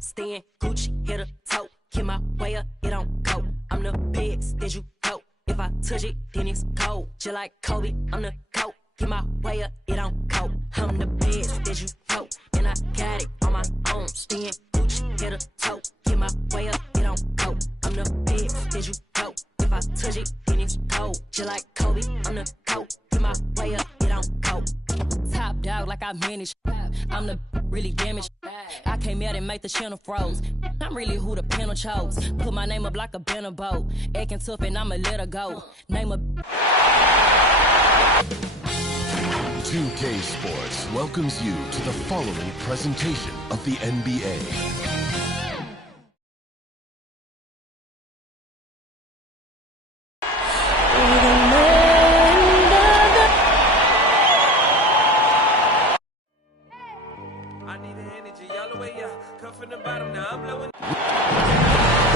Staying Gucci, hit a toe. Get my way up, it don't go. I'm the best, then you go. If I touch it, then it's cold. Just like Kobe, I'm the GOAT. Get my way up, it don't go. I'm the best, then you go. And I got it on my own. Staying Gucci, hit a toe. Get my way up, it don't go. I'm the best, then you go. If I touch it, then it's cold. Just like Kobe, I'm the GOAT. Get my way up, it don't go. Top dog like I manage. I'm the really damaged. I came out and made the channel froze. I'm really who the panel chose. Put my name up like a banner boat. Acting tough and I'ma let her go. Name a 2K Sports welcomes you to the following presentation of the NBA.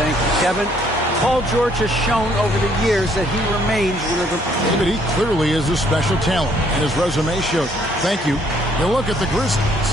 Thank you, Kevin. Paul George has shown over the years that he remains one of the... David, he clearly is a special talent, and his resume shows it. Thank you. Now look at the Grizzlies.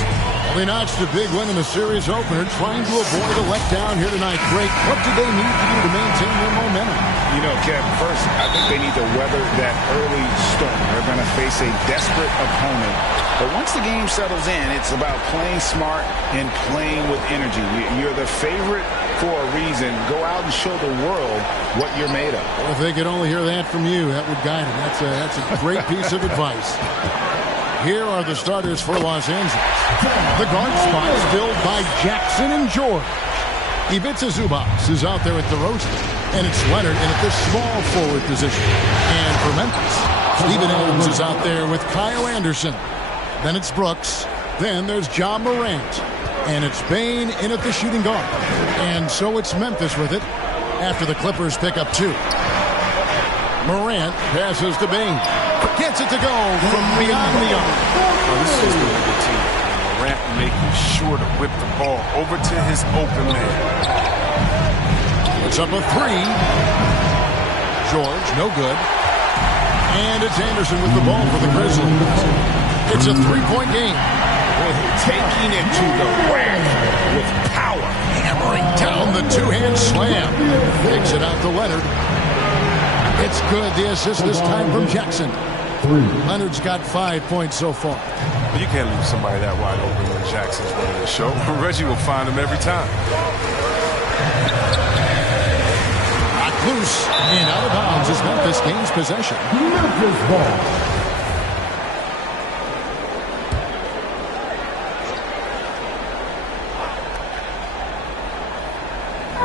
Well, they notched a big win in the series opener, trying to avoid a letdown here tonight. Great. What do they need to do to maintain their momentum? You know, Kevin, first, I think they need to weather that early storm. They're going to face a desperate opponent. But once the game settles in, it's about playing smart and playing with energy. You're the favorite for a reason. Go out and show the world what you're made of. Well, if they could only hear that from you, that would guide them. That's a great piece of advice. Here are the starters for Los Angeles. The guard spot is filled by Jackson and George. Ivica Zubac is out there at DeRozan, and it's Leonard in at the small forward position. And for Memphis, Steven Adams is out there with Kyle Anderson. Then it's Brooks. Then there's Ja Morant. And it's Bane in at the shooting guard. And so it's Memphis with it after the Clippers pick up 2. Morant passes to Bane. Gets it to go from beyond the arc. Oh, this is going to be a good team. Morant making sure to whip the ball over to his open man. It's up a 3. George, no good. And it's Anderson with the ball for the Grizzlies. It's a 3-point game. Taking it to the rack with power. Hammering down the two-hand slam. Takes it out to Leonard. It's good. The assist this time from Jackson. Leonard's got 5 points so far. Well, you can't leave somebody that wide open when Jackson's running the show. Reggie will find him every time. Knocked loose and out of bounds as Memphis gains possession. Memphis ball.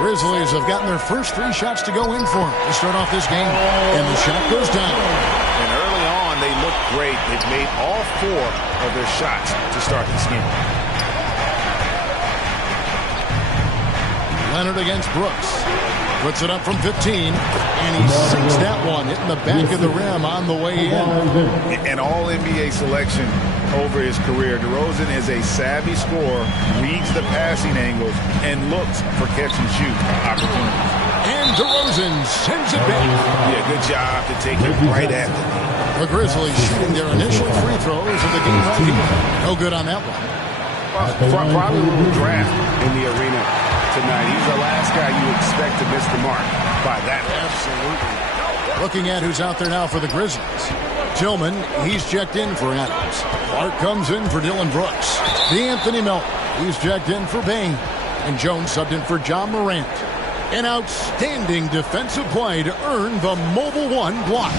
Grizzlies have gotten their first 3 shots to go in for them to start off this game. And the shot goes down. And early on, they look great. They've made all 4 of their shots to start this game. Leonard against Brooks. Puts it up from 15. And he sinks that one, hitting the back of the rim on the way in. An all-NBA selection over his career. DeRozan is a savvy scorer, reads the passing angles, and looks for catch-and-shoot opportunities. And DeRozan sends it back. Yeah, good job to take it right at the Grizzlies shooting their initial free throws of the game. No good on that one. Well, probably a little draft in the arena tonight. He's the last guy you expect to miss the mark by that. Absolutely. Looking at who's out there now for the Grizzlies. Tillman, he's checked in for Adams. Clark comes in for Dillon Brooks. D'Anthony Melton, he's checked in for Bane. And Jones subbed in for Ja Morant. An outstanding defensive play to earn the Mobile One block.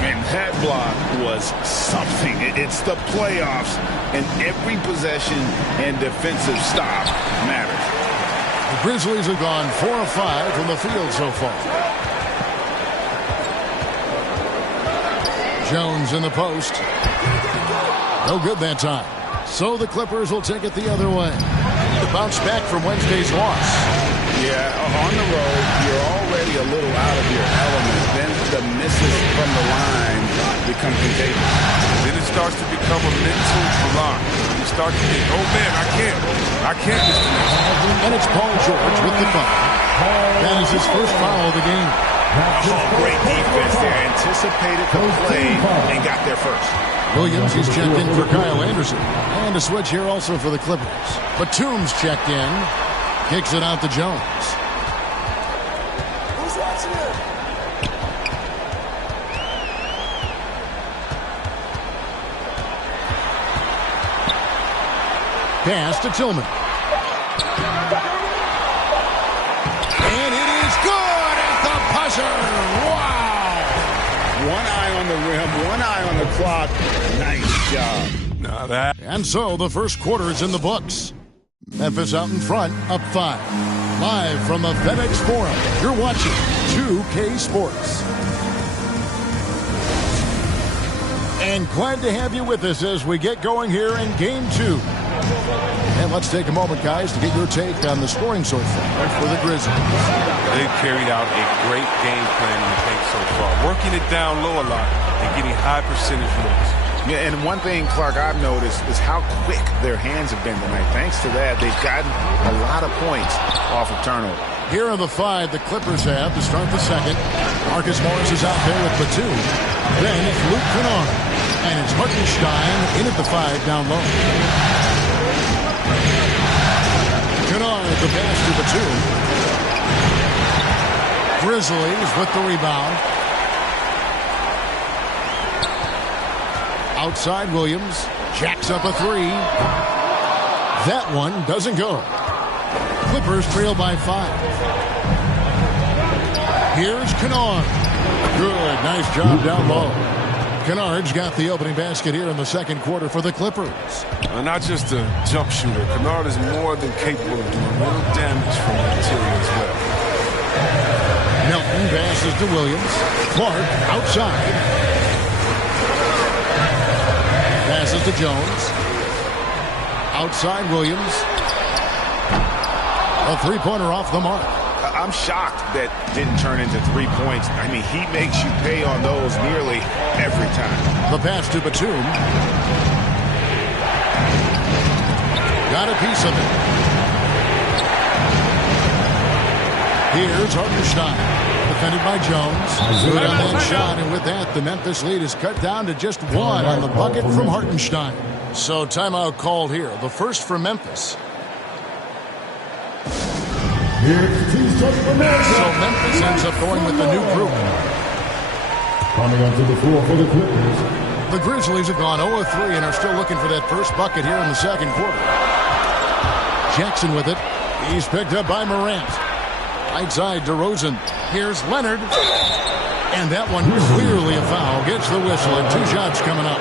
And that block was something. It's the playoffs, and every possession and defensive stop matters. The Grizzlies have gone 4 of 5 from the field so far. Jones in the post. No good that time. So the Clippers will take it the other way. To bounce back from Wednesday's loss. Yeah, on the road, you're already a little out of your element. Then the misses from the line become contagious. Then it starts to become a mental alarm. You start to think, oh man, I can't miss the next one. And it's Paul George with the foul. That is his first foul of the game. Oh, great defense there. Anticipated the play and got there first. Williams, he's checked in for Kyle Anderson. And a switch here also for the Clippers. Batum's checked in. Kicks it out to Jones. Who's watching it? Pass to Tillman. And it is good at the buzzer. Wow! One eye on the rim, one eye on the clock. Nice job. Now that. And so the first quarter is in the books. Memphis out in front, up 5. Live from the FedEx Forum, you're watching 2K Sports. And glad to have you with us as we get going here in Game 2. And let's take a moment, guys, to get your take on the scoring so far for the Grizzlies. They've carried out a great game plan in the paint so far, working it down low a lot and getting high percentage looks. Yeah, and one thing, Clark, I've noticed is how quick their hands have been tonight. Thanks to that, they've gotten a lot of points off of turnover. Here are the 5 the Clippers have to start the second. Marcus Morris is out there with Batum. Then it's Luke Kennard. And it's Hartenstein in at the 5 down low. Kennard the pass to Batum. Grizzlies with the rebound. Outside Williams. Jacks up a 3. That one doesn't go. Clippers trail by 5. Here's Kennard. Good. Nice job down low. Kennard's got the opening basket here in the second quarter for the Clippers. Not just a jump shooter. Kennard is more than capable of doing real damage from the interior as well. Melton passes to Williams. Clark outside. Passes to Jones. Outside Williams. A three-pointer off the mark. I'm shocked that didn't turn into 3 points. I mean, he makes you pay on those nearly every time. The pass to Batum. Got a piece of it. Here's Hartenstein. Defended by Jones. Good on that shot, and with that, the Memphis lead is cut down to just 1 on the bucket from Hartenstein. So timeout called here. The first for Memphis. So Memphis ends up going with the new group. Coming onto the floor for the Clippers. The Grizzlies have gone 0-3 and are still looking for that first bucket here in the second quarter. Jackson with it. He's picked up by Morant. Right side, DeRozan. Here's Leonard. And that one clearly a foul. Gets the whistle, and 2 shots coming up.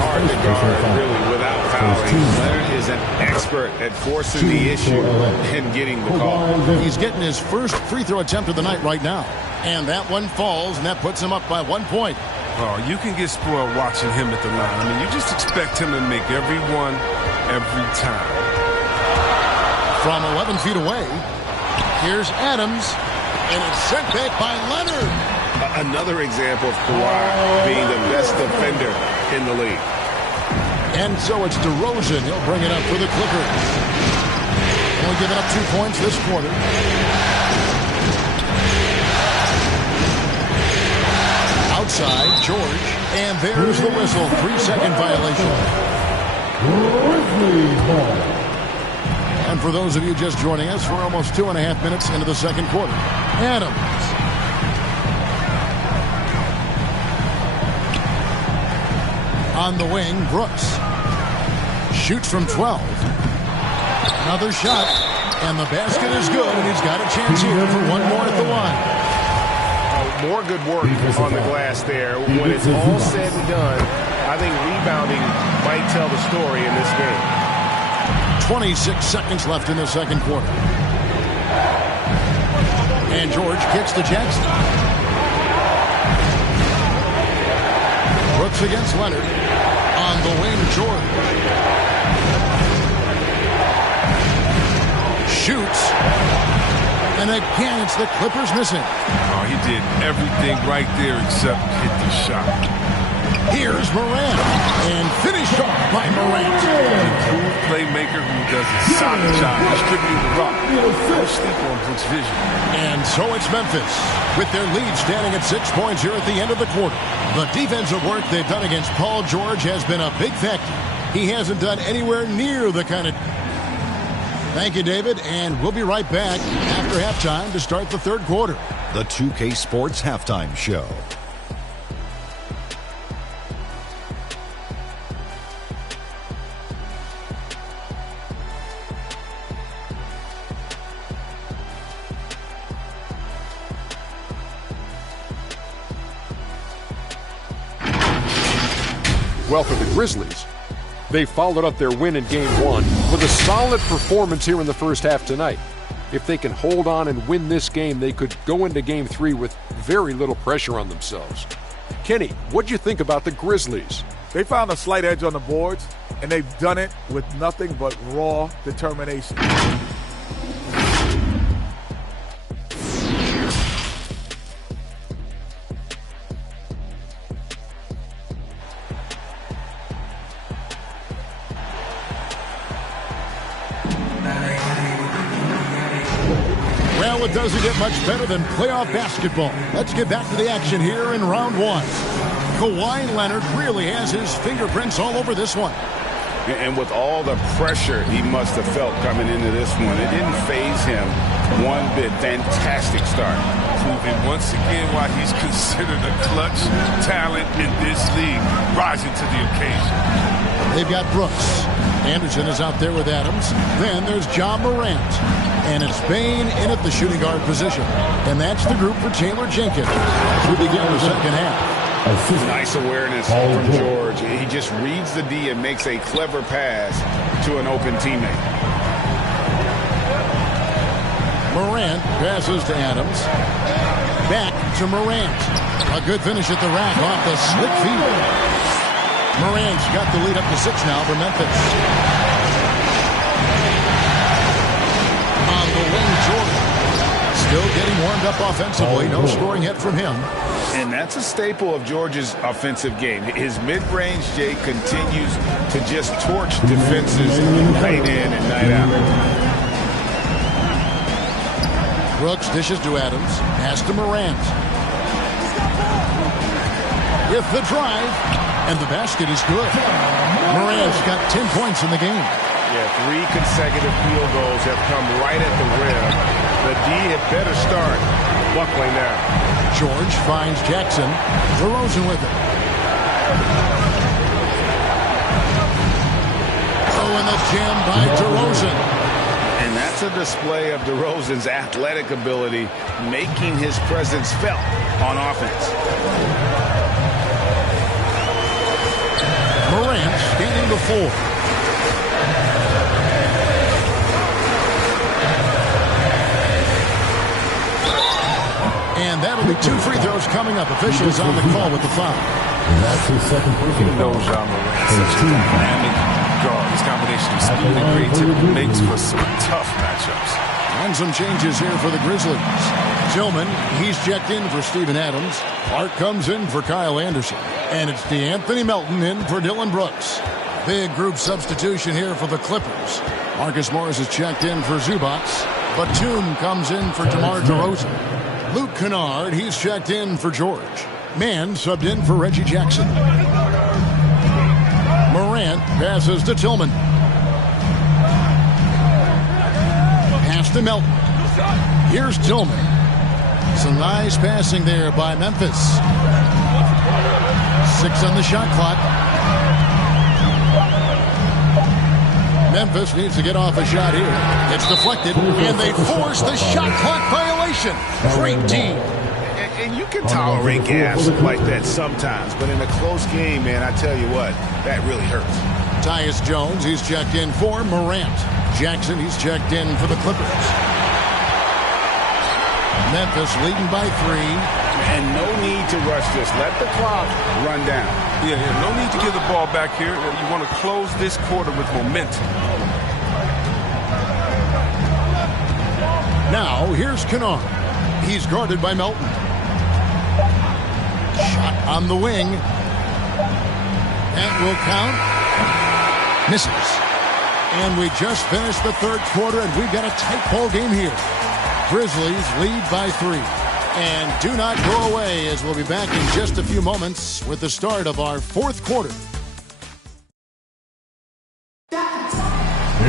Hard to guard, really, without fouling. Leonard is an expert at forcing the issue and getting the call. He's getting his first free throw attempt of the night right now. And that one falls, and that puts him up by 1 point. Oh, you can get spoiled watching him at the line. I mean, you just expect him to make every one, every time. From 11 feet away, here's Adams, and it's sent back by Leonard. Another example of Kawhi being the best defender in the league. And so it's DeRozan. He'll bring it up for the Clippers. Only giving up 2 points this quarter. Outside, George. And there's the whistle. 3-second violation. And for those of you just joining us, we're almost 2.5 minutes into the second quarter. Adams. On the wing, Brooks. Shoots from 12. Another shot. And the basket is good, and he's got a chance here for one more at the line. More good work on the glass there. When it's all said and done, I think rebounding might tell the story in this game. 26 seconds left in the second quarter. And George kicks to Jackson. Brooks against Leonard. On the wing, George. Shoots. And again, it's the Clippers missing. Oh, he did everything right there except hit the shot. Here's Morant. And finished off by Morant. A cool playmaker who does a solid job distributing the rock. Don't sleep on Brooks' vision. And so it's Memphis, with their lead standing at 6 points here at the end of the quarter. The defensive work they've done against Paul George has been a big factor. He hasn't done anywhere near the kind of Thank you, David, and we'll be right back after halftime to start the third quarter. The 2K Sports Halftime Show. Well, for the Grizzlies, they followed up their win in Game 1 with a solid performance here in the first half tonight. If they can hold on and win this game, they could go into Game 3 with very little pressure on themselves. Kenny, what do you think about the Grizzlies? They found a slight edge on the boards, and they've done it with nothing but raw determination. Well, it doesn't get much better than playoff basketball. Let's get back to the action here in round one. Kawhi Leonard really has his fingerprints all over this one. And with all the pressure he must have felt coming into this one, it didn't faze him one bit. Fantastic start. Proving once again why he's considered a clutch talent in this league, rising to the occasion. They've got Brooks. Anderson is out there with Adams. Then there's John Morant. And it's Bane in at the shooting guard position. And that's the group for Taylor Jenkins as we begin the second half. Nice awareness from George. He just reads the D and makes a clever pass to an open teammate. Morant passes to Adams. Back to Morant. A good finish at the rack off the slick feed. Morant's got the lead up to 6 now for Memphis. On the wing, Jordan. Still getting warmed up offensively. No scoring hit from him. And that's a staple of George's offensive game. His mid-range, Jay, continues to just torch defenses night in and night out. Brooks dishes to Adams. Pass to Morant. With the drive. And the basket is good. Morant's got 10 points in the game. Yeah, 3 consecutive field goals have come right at the rim. The D had better start buckling now. George finds Jackson. DeRozan with it. Oh, and the jam by DeRozan. And that's a display of DeRozan's athletic ability, making his presence felt on offense. Morant skating the floor. And that'll be 2 free throws coming up. Officials on the call with the foul. That's his second personal. You know John Morant, such a dynamic guard. His combination of speed and creativity makes for some tough matchups. And some changes here for the Grizzlies. Tillman, he's checked in for Steven Adams. Clark comes in for Kyle Anderson. And it's DeAnthony Melton in for Dylan Brooks. Big group substitution here for the Clippers. Marcus Morris is checked in for Zubac. Batum comes in for DeMar DeRozan. Luke Kennard, he's checked in for George. Mann subbed in for Reggie Jackson. Morant passes to Tillman. Pass to Melton. Here's Tillman. Some nice passing there by Memphis. 6 on the shot clock. Memphis needs to get off a shot here. It's deflected, and they force the shot clock violation. Great team. And you can tolerate gas like that sometimes, but in a close game, man, I tell you what, that really hurts. Tyus Jones, he's checked in for Morant. Jackson, he's checked in for the Clippers. Memphis leading by 3. And no need to rush this. Let the clock run down. Yeah, no need to give the ball back here. You want to close this quarter with momentum. Now, here's Kennard. He's guarded by Melton. Shot on the wing. That will count. Misses. And we just finished the third quarter, and we've got a tight ball game here. Grizzlies lead by 3. And do not go away, as we'll be back in just a few moments with the start of our fourth quarter.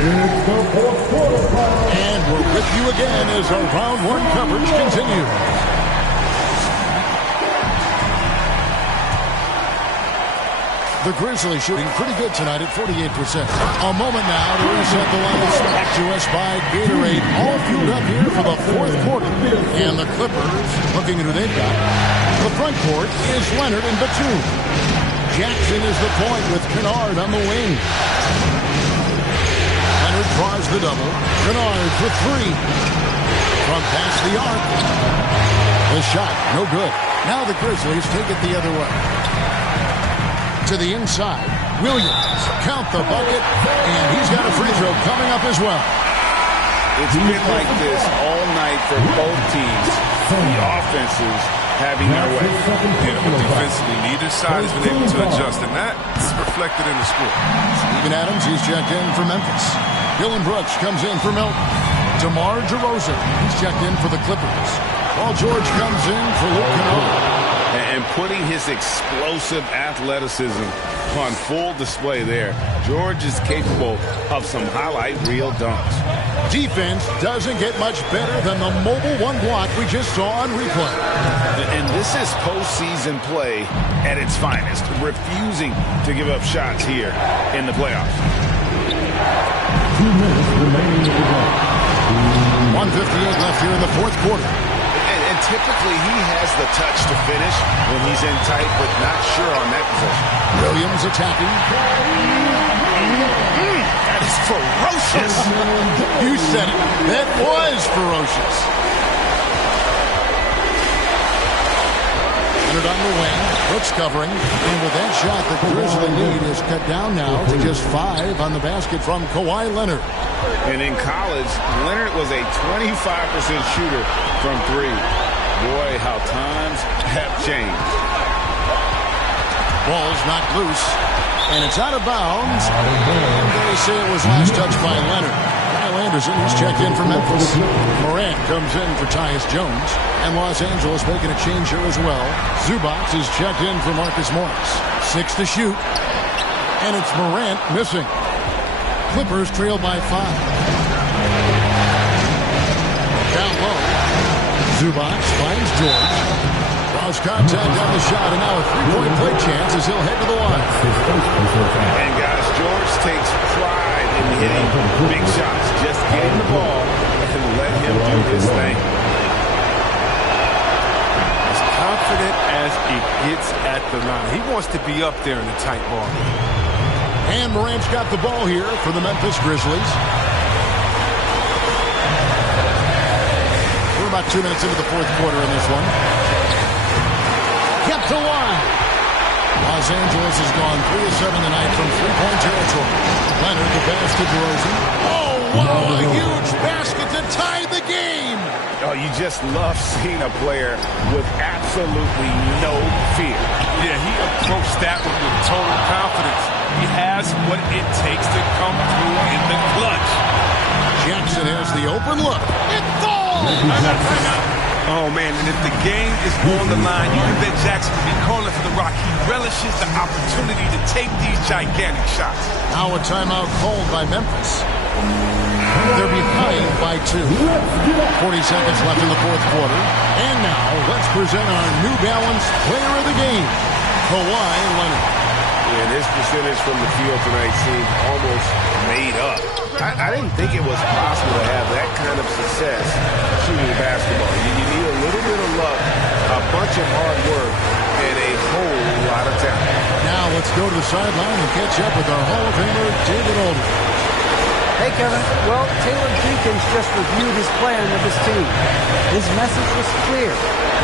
Here And we're with you again as our round one coverage continues. The Grizzlies shooting pretty good tonight at 48%. A moment now to reset the lines. Back to us by Gatorade. All fueled up here for the fourth quarter. And the Clippers, looking at who they've got. The front court is Leonard and Batum. Jackson is the point with Kennard on the wing. Leonard draws the double. Kennard for three. From past the arc. The shot, no good. Now the Grizzlies take it the other way. To the inside. Williams, count the bucket, and he's got a free throw coming up as well. It's been like this all night for both teams. The offenses having their way. Yeah, but defensively, neither side has been able to adjust, and that's reflected in the score. Steven Adams, he's checked in for Memphis. Dylan Brooks comes in for Milton. DeMar DeRozan, he's checked in for the Clippers. Paul George comes in for Luke Kennard. And putting his explosive athleticism on full display there. George is capable of some highlight reel dunks. Defense doesn't get much better than the mobile one block we just saw on replay. And this is postseason play at its finest, refusing to give up shots here in the playoffs. 2 minutes remaining in the game. 1:58 left here in the fourth quarter. And typically he has the touch to finish when he's in tight, but not sure on that possession. Williams attacking. That is ferocious. You said it. That was ferocious. Leonard on the wing. Brooks covering. And with that shot, the Grizzly lead is cut down now to just 5 on the basket from Kawhi Leonard. And in college, Leonard was a 25% shooter from three. Boy, how times have changed. Ball's knocked loose. And it's out of bounds. And they say it was last touched by Leonard. Kyle Anderson, he's checked in for Memphis. Morant comes in for Tyus Jones. And Los Angeles making a change here as well. Zubac is checked in for Marcus Morris. 6 to shoot. And it's Morant missing. Clippers trail by 5. Down low. Zubac finds George. Draws contact on the shot, and now a three-point play chance as he'll head to the line. And guys, George takes pride in hitting big shots. Just get him the ball and let him do his thing. As confident as it gets at the line. He wants to be up there in the tight ball. And Morant's got the ball here for the Memphis Grizzlies. We're about 2 minutes into the fourth quarter in this one. Kept alive. Los Angeles has gone 3 of 7 tonight from three-point territory. Leonard, the pass to DeRozan. Oh, wow, a huge basket to tie the game. Oh, you just love seeing a player with absolutely no fear. Yeah, he approached that one with total confidence. He has what it takes to come through in the clutch. Jackson has the open look. It falls! Oh, man, and if the game is on the line, you can bet Jackson will be calling for the rock. He relishes the opportunity to take these gigantic shots. Now a timeout called by Memphis. They're behind by 2. 40 seconds left in the fourth quarter. And now, let's present our New Balance player of the game, Kawhi Leonard. And his percentage from the field tonight seemed almost made up. I didn't think it was possible to have that kind of success shooting the basketball. You need a little bit of luck, a bunch of hard work, and a whole lot of talent. Now let's go to the sideline and catch up with our Hall of Famer, David Aldridge. Hey, Kevin. Well, Taylor Jenkins just reviewed his plan of his team. His message was clear.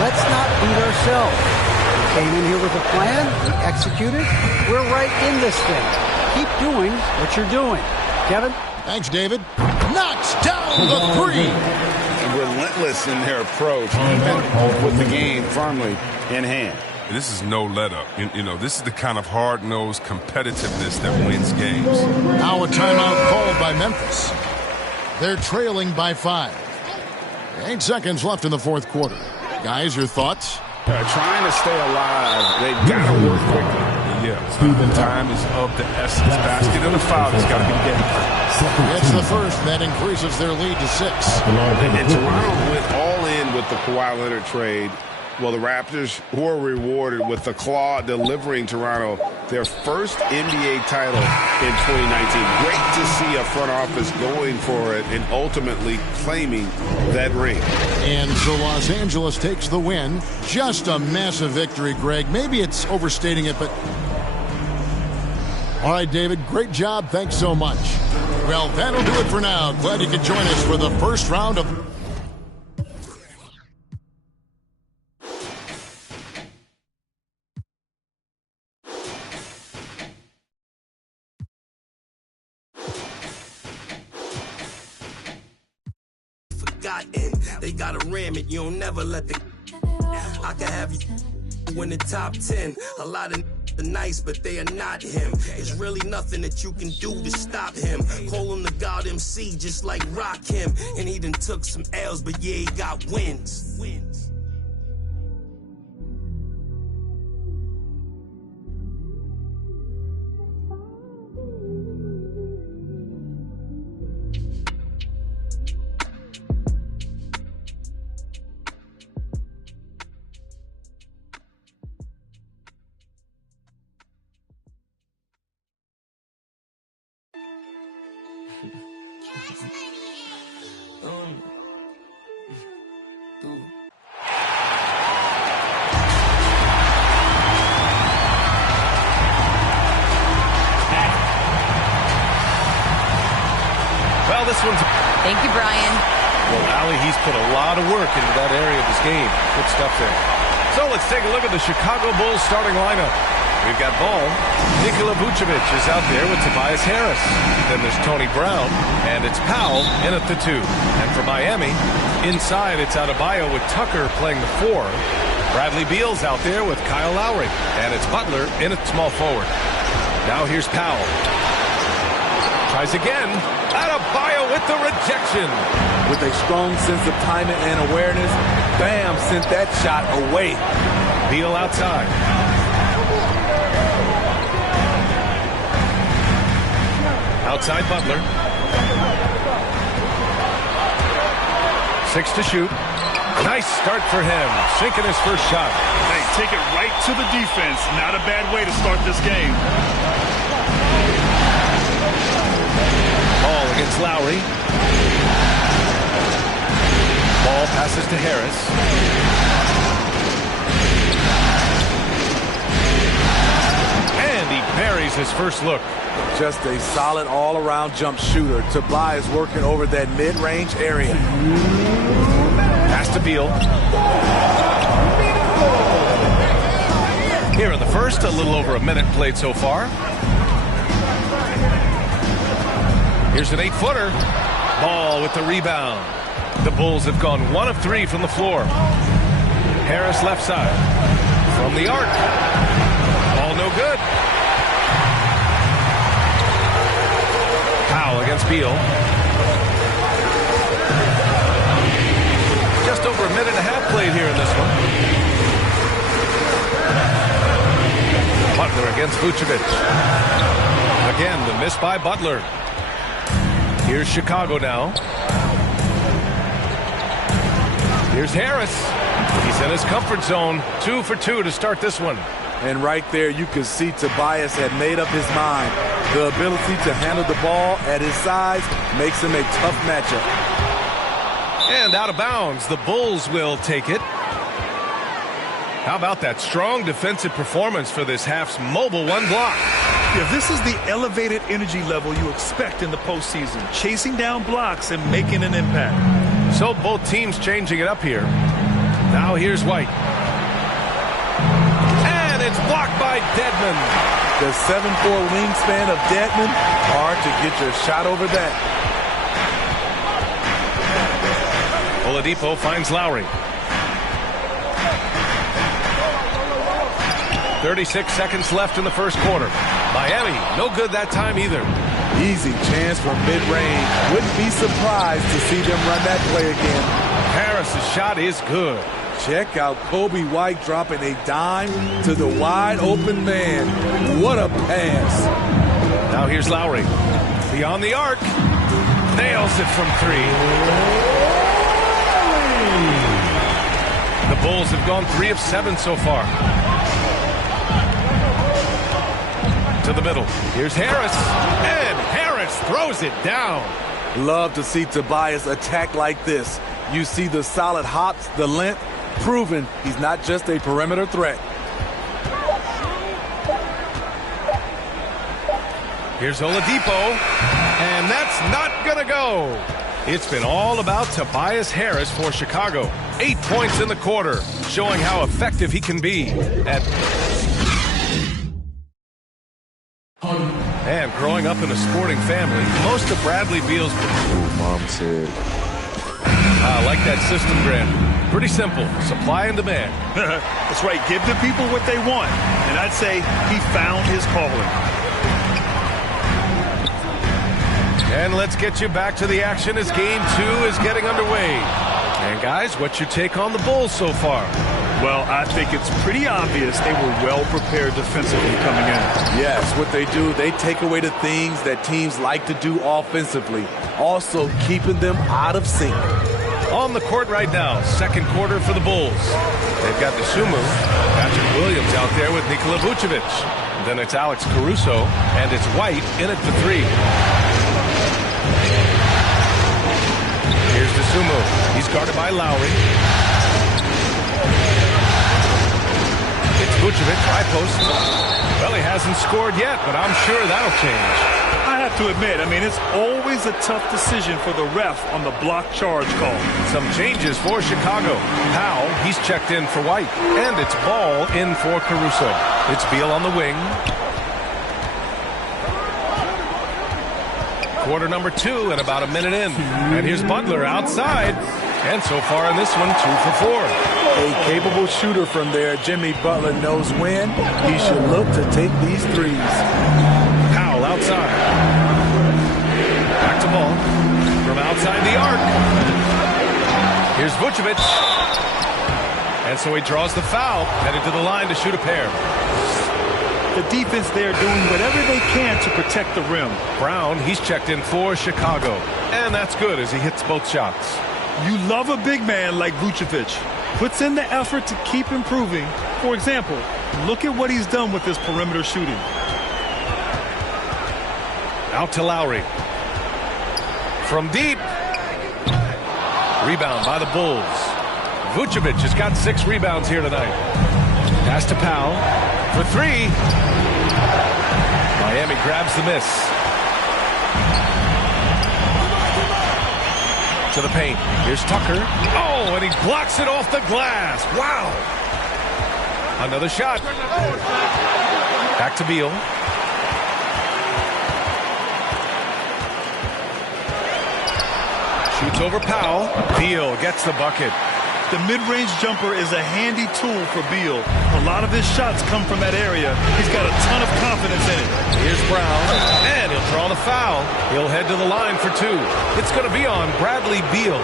Let's not beat ourselves. We came in here with a plan. We executed. We're right in this thing. Keep doing what you're doing. Kevin? Thanks, David. Knocks down the 3. Relentless in their approach, even with the game firmly in hand. This is no let-up. You know, this is the kind of hard-nosed competitiveness that wins games. Now a timeout called by Memphis. They're trailing by 5. 8 seconds left in the fourth quarter. Guys, your thoughts? Trying to stay alive. They've got to work quickly. Yeah, time is of the essence. Basket and the foul has got to be getting. It's the first. That increases their lead to 6. And Toronto went all in with the Kawhi Leonard trade. Well, the Raptors were rewarded with the Claw delivering Toronto their first NBA title in 2019. Great to see a front office going for it and ultimately claiming that ring. And so Los Angeles takes the win. Just a massive victory, Greg. Maybe it's overstating it, but... All right, David, great job. Thanks so much. Well, that'll do it for now. Glad you could join us for the first round of... They gotta ram it, you don't never let the... I can have you in the top 10. A lot of are nice, but they are not him. There's really nothing that you can do to stop him. Call him the God MC, just like Rakim. And he done took some L's, but yeah, he got wins. Thank you, Brian. Well, Allie, he's put a lot of work into that area of his game. Good stuff there. So let's take a look at the Chicago Bulls starting lineup. We've got ball. Nikola Vucevic is out there with Tobias Harris. Then there's Tony Brown, and it's Powell in at the 2. And for Miami, inside it's Adebayo with Tucker playing the 4. Bradley Beal's out there with Kyle Lowry, and it's Butler in at small forward. Now here's Powell. Tries again. Adebayo with the rejection. With a strong sense of timing and awareness, Bam sent that shot away. Beal outside. Outside Butler. 6 to shoot. Nice start for him. Sinking his first shot. Hey, take it right to the defense. Not a bad way to start this game. Ball against Lowry. Ball passes to Harris. And he buries his first look. Just a solid all-around jump shooter. Tobias working over that mid-range area. Pass to Beal. Here in the first, a little over a minute played so far. Here's an 8-footer. Ball with the rebound. The Bulls have gone 1 of 3 from the floor. Harris left side. From the arc. Ball no good. Powell against Beal. Just over a minute and a half played here in this one. Butler against Vucevic. Again, the miss by Butler. Here's Chicago now. Here's Harris. He's in his comfort zone. 2 for 2 to start this one. And right there, you can see Tobias had made up his mind. The ability to handle the ball at his size makes him a tough matchup. And out of bounds, the Bulls will take it. How about that strong defensive performance for this half's mobile 1 block? Yeah, this is the elevated energy level you expect in the postseason. Chasing down blocks and making an impact. So both teams changing it up here. Now here's White. And it's blocked by Dedmon. The 7'4" wingspan of Dedmon. Hard to get your shot over that. Oladipo finds Lowry. 36 seconds left in the first quarter. Miami, no good that time either. Easy chance from mid-range. Wouldn't be surprised to see them run that play again. Harris's shot is good. Check out Kobe White dropping a dime to the wide open man. What a pass. Now here's Lowry. Beyond the arc. nails it from 3. The Bulls have gone 3 of 7 so far. To the middle. Here's Harris. And Harris throws it down. Love to see Tobias attack like this. You see the solid hops, the length, proving he's not just a perimeter threat. Here's Oladipo, and that's not going to go. It's been all about Tobias Harris for Chicago. 8 points in the quarter, showing how effective he can be. And growing up in a sporting family, most of Bradley Beal's... Mom said... I like that system, Grant. Pretty simple. Supply and demand. That's right. Give the people what they want. And I'd say he found his calling. And let's get you back to the action as Game 2 is getting underway. And guys, what's your take on the Bulls so far? Well, I think it's pretty obvious they were well prepared defensively coming in. Yes, what they do, they take away the things that teams like to do offensively, also keeping them out of sync. On the court right now, second quarter for the Bulls. They've got Dosunmu, Patrick Williams out there with Nikola Vucevic. Then it's Alex Caruso, and it's White in it for 3. Here's Dosunmu. He's guarded by Lowry. It's Vucevic, high post. Well, he hasn't scored yet, but I'm sure that'll change. I have to admit, it's always a tough decision for the ref on the block charge call. Some changes for Chicago. Powell, he's checked in for White. And it's Ball in for Caruso. It's Beal on the wing. Quarter number 2 and about a minute in. And here's Butler outside. And so far in this one, 2 for 4. A capable shooter from there. Jimmy Butler knows when he should look to take these threes. Powell outside. Back to Ball. From outside the arc. Here's Vucevic. And so he draws the foul. Headed to the line to shoot a pair. The defense there doing whatever they can to protect the rim. Brown, he's checked in for Chicago. And that's good as he hits both shots. You love a big man like Vucevic. Puts in the effort to keep improving. For example, look at what he's done with his perimeter shooting. Out to Lowry. From deep. Rebound by the Bulls. Vucevic has got 6 rebounds here tonight. Pass to Powell for 3. Miami grabs the miss. To the paint. Here's Tucker. Oh, and he blocks it off the glass. Wow. Another shot. Back to Beal. Shoots over Powell. Beal gets the bucket. The mid-range jumper is a handy tool for Beal. A lot of his shots come from that area. He's got a ton of confidence in it. Here's Brown, and he'll draw the foul. He'll head to the line for 2. It's going to be on Bradley Beal.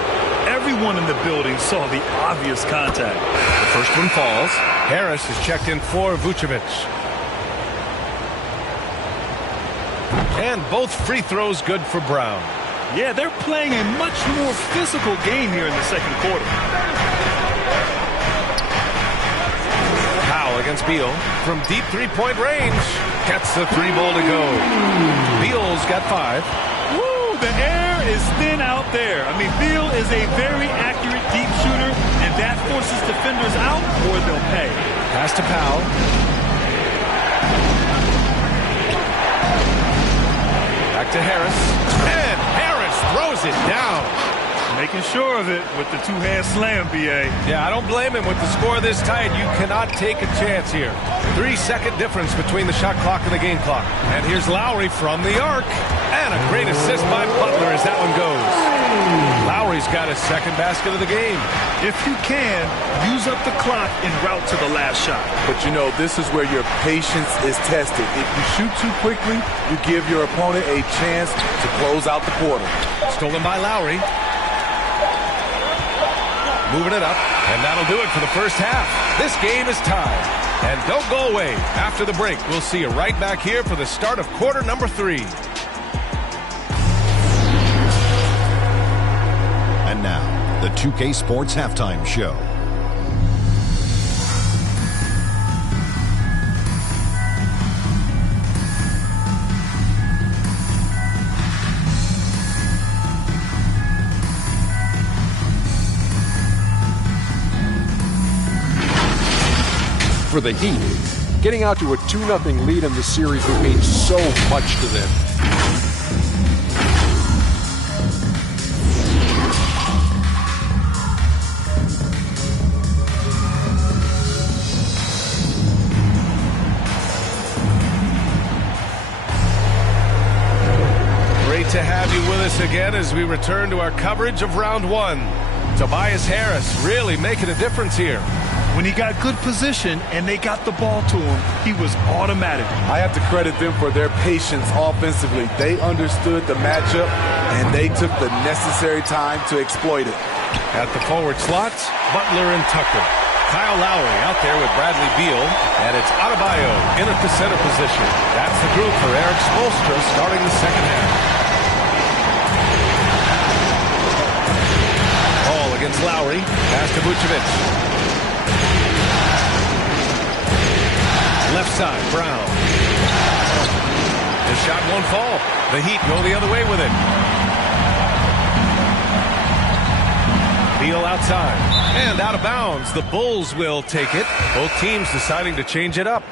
Everyone in the building saw the obvious contact. The first one falls. Harris is checked in for Vucevic. And both free throws good for Brown. Yeah, they're playing a much more physical game here in the second quarter. Powell against Beal from deep three-point range. Gets the 3-ball to go. Beal's got 5. Woo, the air is thin out there. Beal is a very accurate deep shooter, and that forces defenders out or they'll pay. Pass to Powell. Back to Harris. And Harris throws it down. Making sure of it with the 2-hand slam, B.A. Yeah, I don't blame him with the score this tight. You cannot take a chance here. 3-second difference between the shot clock and the game clock. And here's Lowry from the arc. And a great assist by Butler as that one goes. Lowry's got his second basket of the game. If you can, use up the clock en route to the last shot. But this is where your patience is tested. If you shoot too quickly, you give your opponent a chance to close out the quarter. Stolen by Lowry. Moving it up, and that'll do it for the first half. This game is tied. And don't go away. After the break, we'll see you right back here for the start of quarter number 3. And now, the 2K Sports Halftime Show. For the Heat, getting out to a 2-0 lead in the series would mean so much to them. Great to have you with us again as we return to our coverage of round one. Tobias Harris really making a difference here. When he got good position and they got the ball to him, he was automatic. I have to credit them for their patience offensively. They understood the matchup, and they took the necessary time to exploit it. At the forward slots, Butler and Tucker. Kyle Lowry out there with Bradley Beal, and it's Adebayo in at the center position. That's the group for Eric Spoelstra starting the second half. Ball against Lowry, pass to Vucevic. Left side, Brown. His shot won't fall. The Heat go the other way with it. Beal outside. And out of bounds. The Bulls will take it. Both teams deciding to change it up.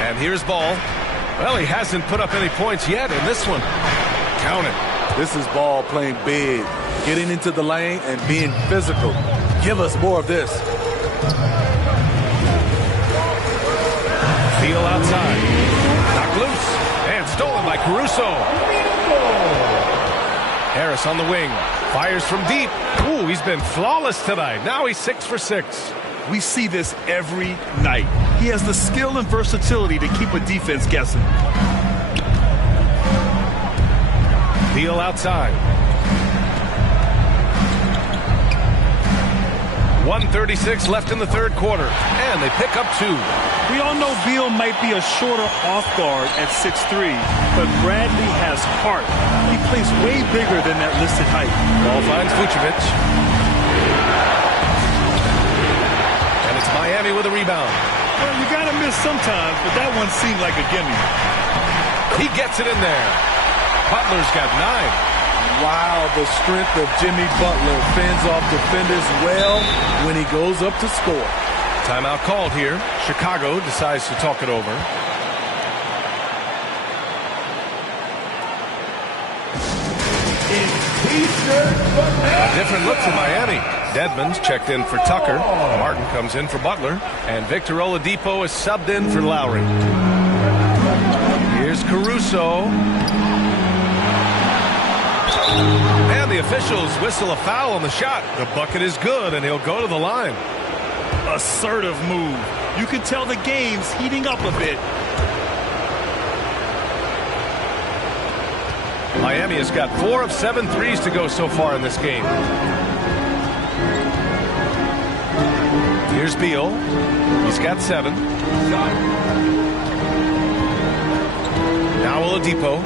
And here's Ball. Well, he hasn't put up any points yet in this one. Count it. This is Ball playing big, getting into the lane and being physical. Give us more of this. Beal outside. Knocked loose. And stolen by Caruso. Harris on the wing. Fires from deep. Ooh, he's been flawless tonight. Now he's 6 for 6. We see this every night. He has the skill and versatility to keep a defense guessing. Beal outside. 1:36 left in the third quarter. And they pick up 2. We all know Beal might be a shorter off guard at 6'3", but Bradley has heart. He plays way bigger than that listed height. Ball finds Vucevic. And it's Miami with a rebound. Well, you got to miss sometimes, but that one seemed like a gimme. He gets it in there. Butler's got 9. Wow, the strength of Jimmy Butler fends off defenders well when he goes up to score. Timeout called here. Chicago decides to talk it over. A different look for Miami. Dedmon's checked in for Tucker. Martin comes in for Butler. And Victor Oladipo is subbed in for Lowry. Here's Caruso. And the officials whistle a foul on the shot. The bucket is good, and he'll go to the line. Assertive move. You can tell the game's heating up a bit. Miami has got 4 of 7 threes to go so far in this game. Here's Beal. He's got 7. Now Oladipo.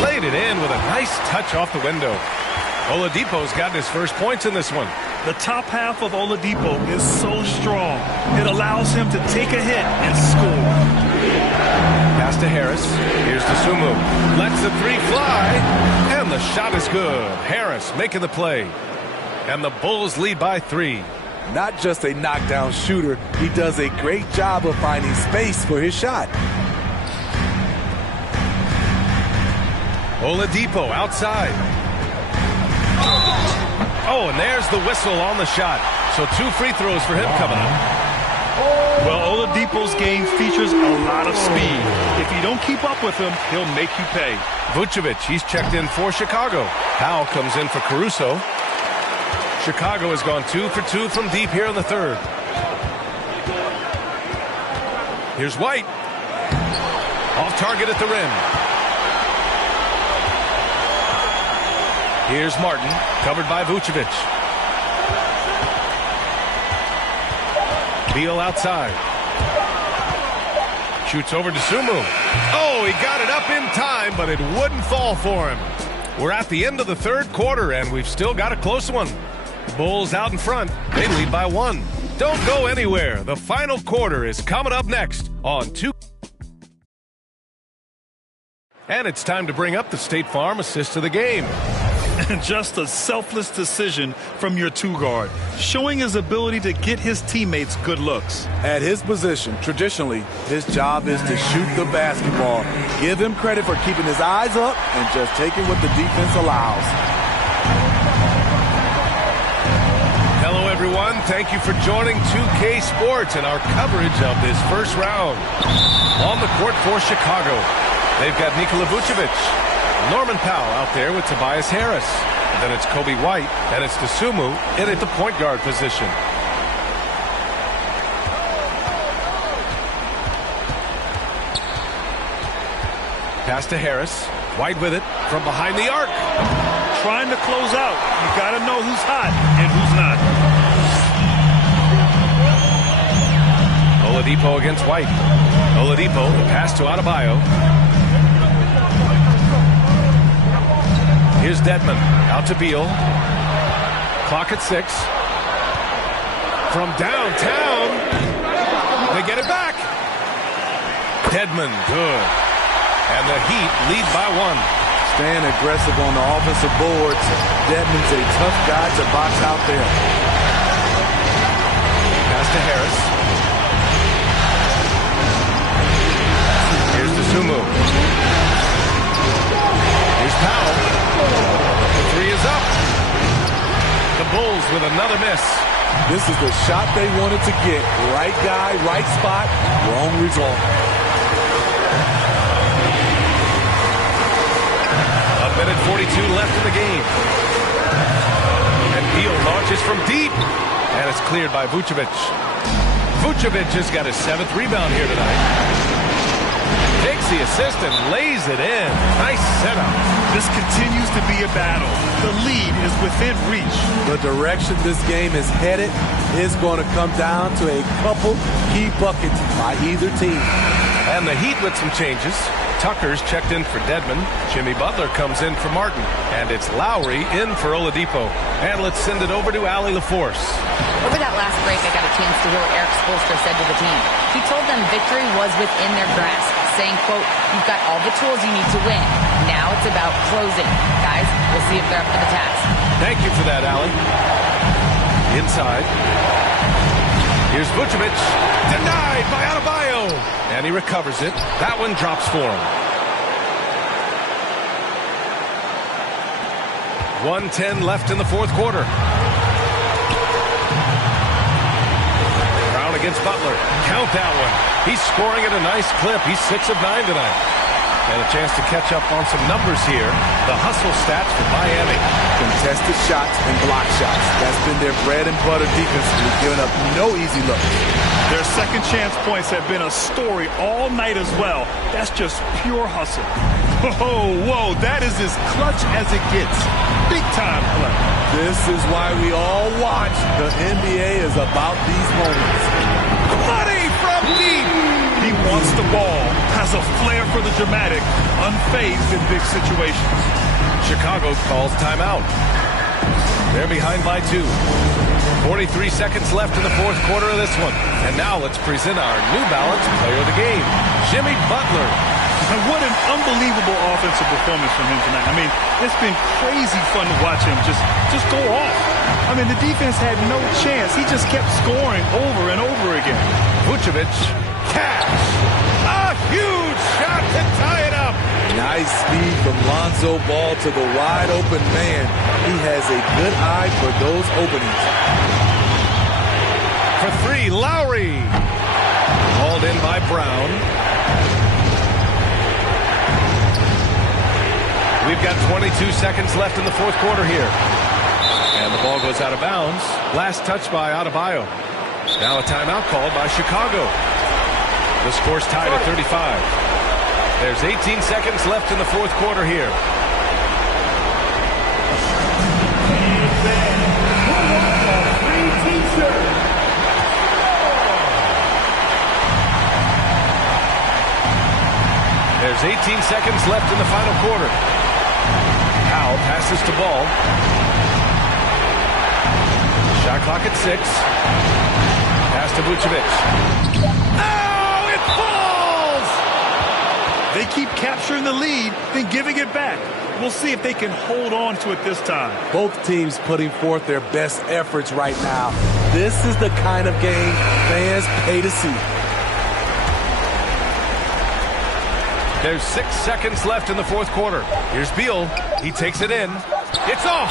Played it in with a nice touch off the window. Oladipo's gotten his first points in this one. The top half of Oladipo is so strong. It allows him to take a hit and score. Pass to Harris. Here's to Sumu. Lets the 3 fly. And the shot is good. Harris making the play. And the Bulls lead by 3. Not just a knockdown shooter, he does a great job of finding space for his shot. Oladipo outside. Oh, and there's the whistle on the shot. So 2 free throws for him coming up. Well, Oladipo's game features a lot of speed. If you don't keep up with him, he'll make you pay. Vucevic, he's checked in for Chicago. Powell comes in for Caruso. Chicago has gone 2 for 2 from deep here in the third. Here's White. Off target at the rim. Here's Martin, covered by Vucevic. Beal outside. Shoots over to Sumu. Oh, he got it up in time, but it wouldn't fall for him. We're at the end of the third quarter, and we've still got a close one. Bulls out in front. They lead by 1. Don't go anywhere. The final quarter is coming up next on 2. And it's time to bring up the State Farm assist of the game. And just a selfless decision from your 2-guard, showing his ability to get his teammates good looks. At his position, traditionally, his job is to shoot the basketball. Give him credit for keeping his eyes up and just taking what the defense allows. Hello, everyone. Thank you for joining 2K Sports and our coverage of this first round. On the court for Chicago, they've got Nikola Vucevic, Norman Powell out there with Tobias Harris. And then it's Kobe White, and it's Dosunmu in at the point guard position. Pass to Harris. White with it from behind the arc. Trying to close out. You got to know who's hot and who's not. Oladipo against White. Oladipo, the pass to Adebayo. Here's Dedmon, out to Beal. Clock at 6. From downtown, they get it back. Dedmon, good. And the Heat lead by 1. Staying aggressive on the offensive boards. Dedmon's a tough guy to box out there. Pass to Harris. Here's Dosunmu. Here's Powell. The 3 is up. The Bulls with another miss. This is the shot they wanted to get. Right guy, right spot, wrong result. A minute 42 left in the game. And Beal launches from deep. And it's cleared by Vucevic. Vucevic just got his 7th rebound here tonight. Takes the assist and lays it in. Nice setup. This continues to be a battle. The lead is within reach. The direction this game is headed is going to come down to a couple key buckets by either team. And the Heat with some changes. Tucker's checked in for Dedmon. Jimmy Butler comes in for Martin. And it's Lowry in for Oladipo. And let's send it over to Allie LaForce. Over that last break, I got a chance to hear what Eric Spoelstra said to the team. He told them victory was within their grasp, saying, quote, "You've got all the tools you need to win. Now it's about closing. Guys, we'll see if they're up to the task." Thank you for that, Allie. Inside. Here's Vucevic. Denied by Adebayo. And he recovers it. That one drops for him. 1:10 left in the fourth quarter. Brown against Butler. Count that one. He's scoring at a nice clip. He's 6 of 9 tonight. And a chance to catch up on some numbers here. The hustle stats for Miami. Contested shots and block shots. That's been their bread and butter defensively, giving up no easy looks. Their second chance points have been a story all night as well. That's just pure hustle. Whoa, that is as clutch as it gets. Big time play. This is why we all watch. The NBA is about these moments. Money from deep. He wants the ball, has a flair for the dramatic, unfazed in big situations. Chicago calls timeout. They're behind by 2. 43 seconds left in the fourth quarter of this one. And now let's present our New Balance player of the game, Jimmy Butler. And what an unbelievable offensive performance from him tonight. I mean, it's been crazy fun to watch him just go off. I mean, the defense had no chance. He just kept scoring over and over again. Vucevic, cash. A huge shot to tie it up. Nice speed from Lonzo Ball to the wide open man. He has a good eye for those openings. For 3, Lowry. Hauled in by Brown. We've got 22 seconds left in the fourth quarter here. And the ball goes out of bounds. Last touch by Adebayo. Now a timeout called by Chicago. The score's tied at 35. There's 18 seconds left in the fourth quarter here. There's 18 seconds left in the final quarter. Powell passes to Ball. Shot clock at 6. Pass to Vucevic. Oh, it falls! They keep capturing the lead, then giving it back. We'll see if they can hold on to it this time. Both teams putting forth their best efforts right now. This is the kind of game fans pay to see. There's 6 seconds left in the fourth quarter. Here's Beal. He takes it in. It's off!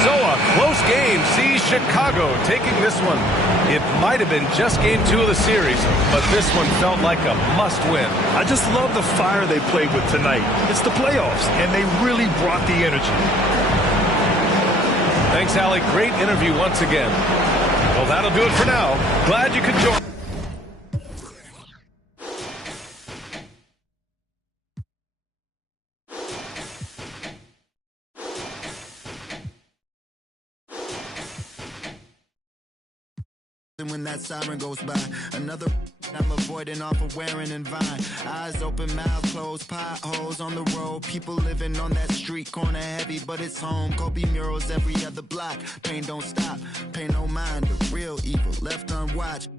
So a close game sees Chicago taking this one. It might have been just game 2 of the series, but this one felt like a must-win. I just love the fire they played with tonight. It's the playoffs, and they really brought the energy. Thanks, Allie. Great interview once again. Well, that'll do it for now. Glad you could join. When that siren goes by, another I'm avoiding off of Warren and Vine. Eyes open, mouth closed, potholes on the road. People living on that street corner heavy, but it's home. Kobe murals every other block. Pain don't stop, pay no mind. The real evil left unwatched.